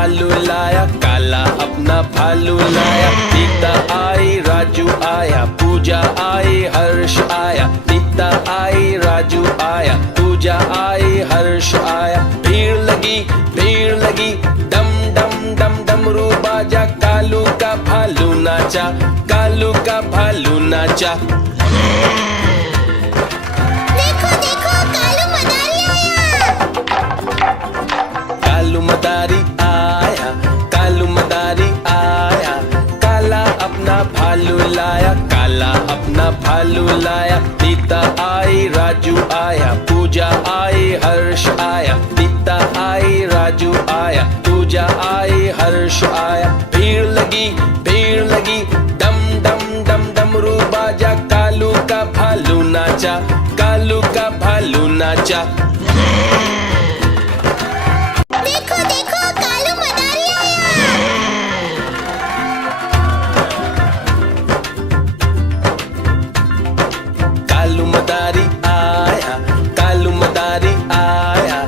भालू लाया, काला अपना भालू लाया। नीता आई, राजू आया, पूजा आई, हर्ष आया। नीता आई, राजू आया, पूजा आई, हर्ष आया। भीड़ लगी, डम डम डम डमरू बाजा। कालू का भालू नाचा, कालू का भालू नाचा। देखो देखो कालू मदारी आया। कालू मदारी आया, कालू मदारी आया। काला अपना भालू लाया, काला अपना भालू लाया। नीता आई, राजू आया, पूजा आई, हर्ष आया। नीता आई, राजू आया, पूजा आई, हर्ष आया। भीड़ लगी, डम डम डम डमरू बाजा। कालू का भालू नाचा, कालू का भालू नाचा। देखो देखो कालू मदारी आया। कालू मदारी आया, कालू मदारी आया।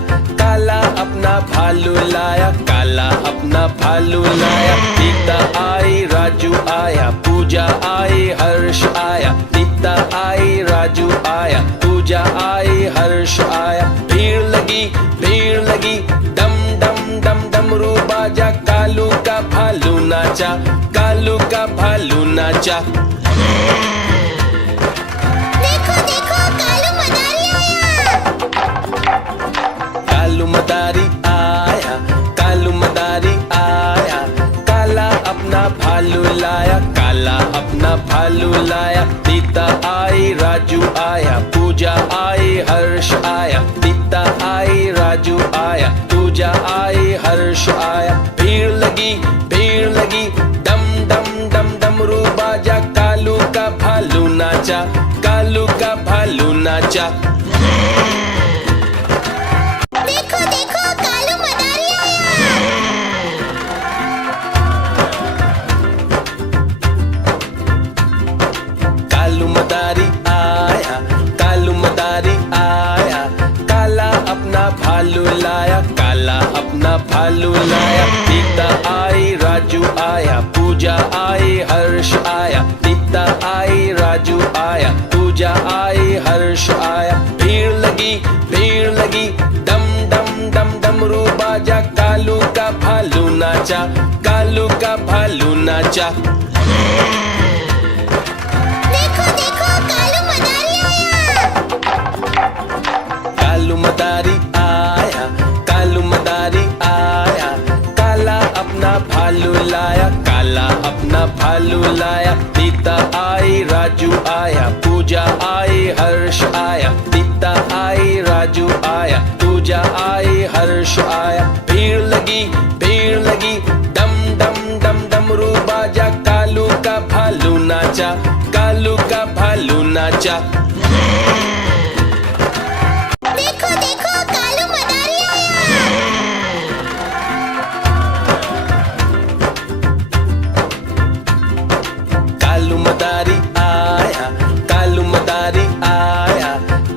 काला अपना भालू लाया, काला अपना भालू लाया। नीता आई, राजू आया, पूजा आई, हर्ष आया। नीता आई, राजू आया, पूजा आई, हर्ष आया। भीड़ लगी, डम डम डम डमरू बाजा। कालू का भालू नाचा, कालू का भालू नाचा। देखो देखो कालू मदारी आया। कालू मदारी आया, कालू मदारी आया। काला अपना भालू लाया, काला अपना भालू लाया। नीता आई, राजू आया, पूजा आई, हर्ष आया। नीता आई, राजू आया, पूजा आई, हर्ष आया। भीड़ लगी, डम डम डम डमरू बाजा। कालू का भालू नाचा, कालू का भालू नाचा। देखो देखो कालू मदारी आया। कालू मदारी आया, कालू मदारी आया। काला अपना भालू लाया, काला अपना भालू लाया। नीता आई, राजू आया, पूजा आई, हर्ष आया। नीता आई, राजू आया, पूजा आई, हर्ष आया। भीड़ लगी, डम डम डम डमरू बाजा। कालू का भालू नाचा, कालू का भालू नाचा। देखो देखो कालू मदारी आया। कालू मदारी आया, कालू मदारी आया। काला अपना भालू लाया, काला अपना भालू लाया। नीता आई, राजू आया, पूजा आई, हर्ष आया। नीता आई, राजू आया, पूजा आई, हर्ष आया। भीड़ लगी, डम डम डम डमरू बाजा। कालू का भालू नाचा, कालू का भालू नाचा। देखो देखो कालू मदारी आया। कालू मदारी आया, कालू मदारी आया।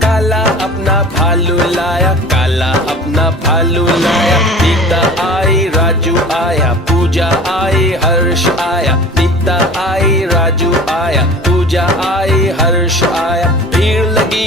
काला अपना भालू लाया, काला अपना भालू लाया। नीता आई, राजू आया, पूजा आई, हर्ष आया। नीता आई, राजू आया, पूजा आई, हर्ष आया। भीड़ लगी,